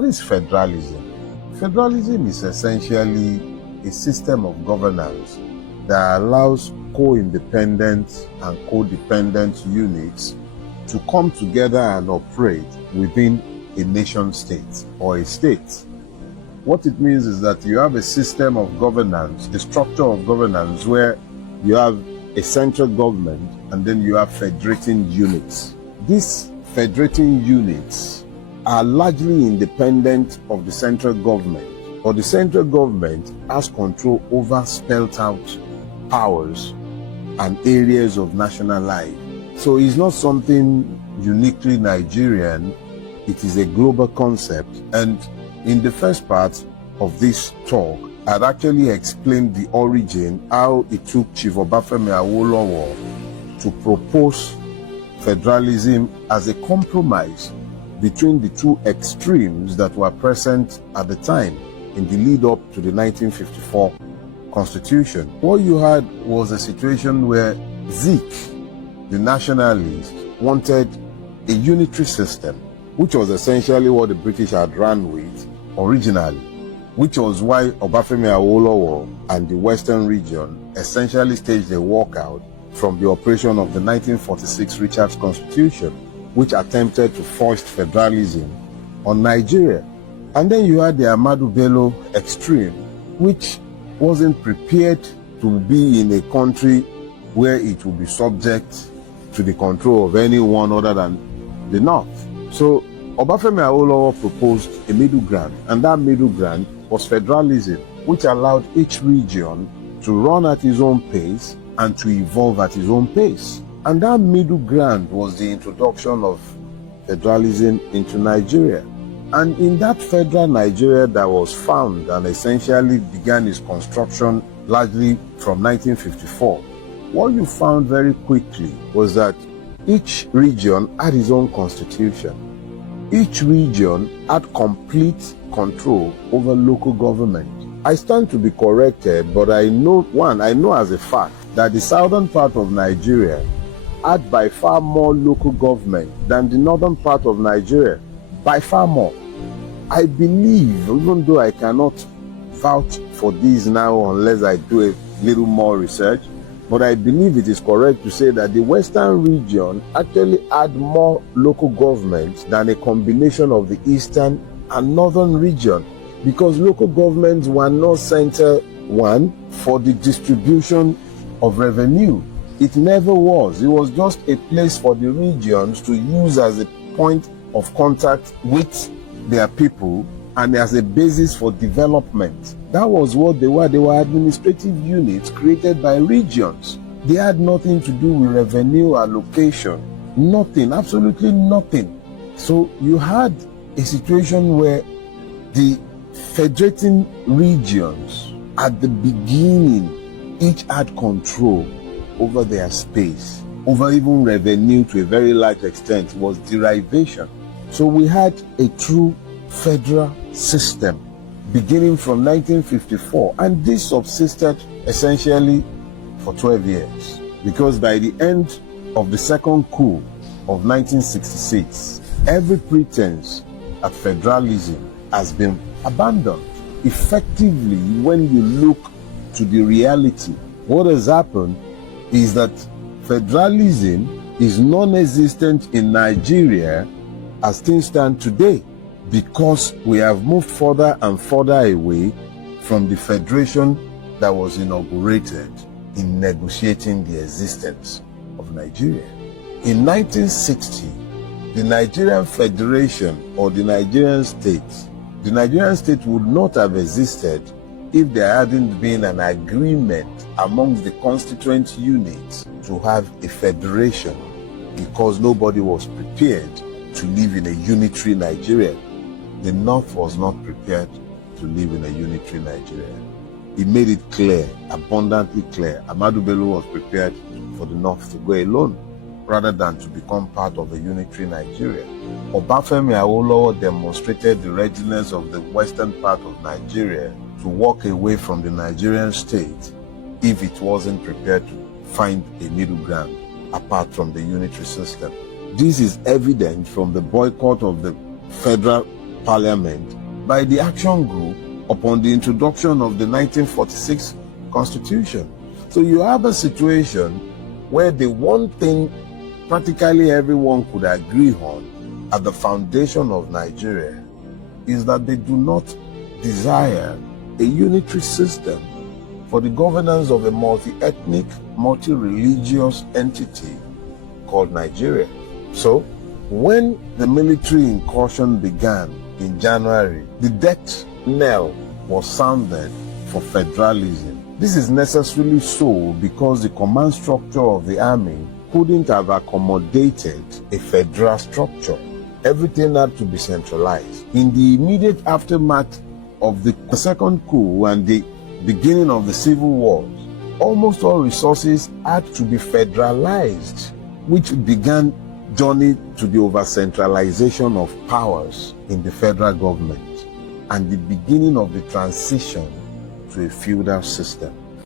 What is federalism? Federalism is essentially a system of governance that allows co-independent and codependent units to come together and operate within a nation state or a state. What it means is that you have a system of governance, a structure of governance where you have a central government and then you have federating units. These federating units are largely independent of the central government, but the central government has control over spelt out powers and areas of national life. So it's not something uniquely Nigerian, it is a global concept. And in the first part of this talk, I'd actually explained the origin, how it took Chief Obafemi Awolowo to propose federalism as a compromise between the two extremes that were present at the time in the lead up to the 1954 Constitution. What you had was a situation where Zik, the nationalist, wanted a unitary system, which was essentially what the British had run with originally, which was why Obafemi Awolowo and the Western region essentially staged a walkout from the operation of the 1946 Richards Constitution, which attempted to foist federalism on Nigeria. And then you had the Ahmadu Bello extreme, which wasn't prepared to be in a country where it would be subject to the control of anyone other than the North. So Obafemi Awolowo proposed a middle ground, and that middle ground was federalism, which allowed each region to run at its own pace and to evolve at its own pace. And that middle ground was the introduction of federalism into Nigeria. And in that federal Nigeria that was found and essentially began its construction largely from 1954, what you found very quickly was that each region had its own constitution. Each region had complete control over local government. I stand to be corrected, but I know as a fact that the southern part of Nigeria had by far more local government than the northern part of Nigeria, by far more. I believe, even though I cannot vouch for this now unless I do a little more research, but I believe it is correct to say that the western region actually had more local governments than a combination of the eastern and northern region, because local governments were not center one for the distribution of revenue. It never was. It was just a place for the regions to use as a point of contact with their people and as a basis for development. That was what they were. They were administrative units created by regions. They had nothing to do with revenue allocation. Nothing, absolutely nothing. So you had a situation where the federating regions at the beginning each had control over their space, over even revenue to a very large extent was derivation. So we had a true federal system beginning from 1954, and this subsisted essentially for 12 years, because by the end of the second coup of 1966, every pretense at federalism has been abandoned. Effectively, when you look to the reality, what has happened is that federalism is non-existent in Nigeria as things stand today, because we have moved further and further away from the federation that was inaugurated in negotiating the existence of Nigeria. In 1960, the Nigerian Federation or the Nigerian state would not have existed if there hadn't been an agreement amongst the constituent units to have a federation, because nobody was prepared to live in a unitary Nigeria. The North was not prepared to live in a unitary Nigeria. He made it clear, abundantly clear. Ahmadu Bello was prepared for the North to go alone rather than to become part of a unitary Nigeria. Obafemi Awolowo demonstrated the readiness of the western part of Nigeria to walk away from the Nigerian state if it wasn't prepared to find a middle ground apart from the unitary system. This is evident from the boycott of the federal parliament by the Action Group upon the introduction of the 1946 Constitution. So you have a situation where the one thing practically everyone could agree on at the foundation of Nigeria is that they do not desire a unitary system for the governance of a multi-ethnic, multi-religious entity called Nigeria. So when the military incursion began in January, the death knell was sounded for federalism. This is necessarily so because the command structure of the army couldn't have accommodated a federal structure. Everything had to be centralized. In the immediate aftermath of the second coup and the beginning of the civil wars, almost all resources had to be federalized, which began journey to the over-centralization of powers in the federal government and the beginning of the transition to a feudal system.